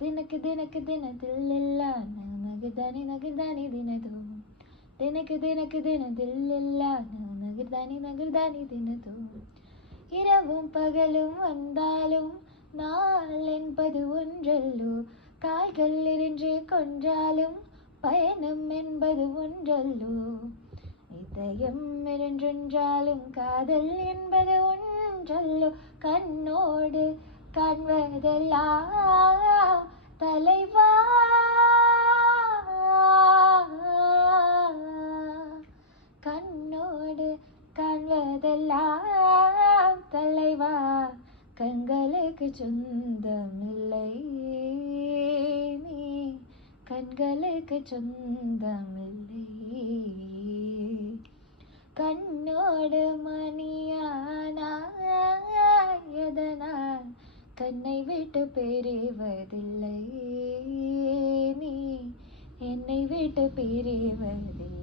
ದಿನಕ್ಕೆ ದಿನದಿಲ್ಲ ನಗದಾನಿ ದಿನದು ದಿನಕ್ಕೆ ದಿನದಿಲ್ಲ நகர்தானி தினதோ இரவும் பகலும் வந்தாலும் நாள் என்பது ஒன்றல்லோ கால்கள் இருந்து கொன்றாலும் பயணம் என்பது ஒன்றல்லோ இதயம் இரண்டென்றாலும் காதல் என்பது ஒன்றல்லோ கண்ணோடு காண்பதெல்லாம் தலைவா கண்ணோடு காண்பதெல்லாம் தலைவா கண்களுக்கு சொந்தமில்லை நீ கண்களுக்கு சொந்தமில்லை கண்ணோடு மணியானாயதனால் கண்ணை விட்டு பிரிவதில்லை நீ என்னை விட்டு பிரிவதில்லை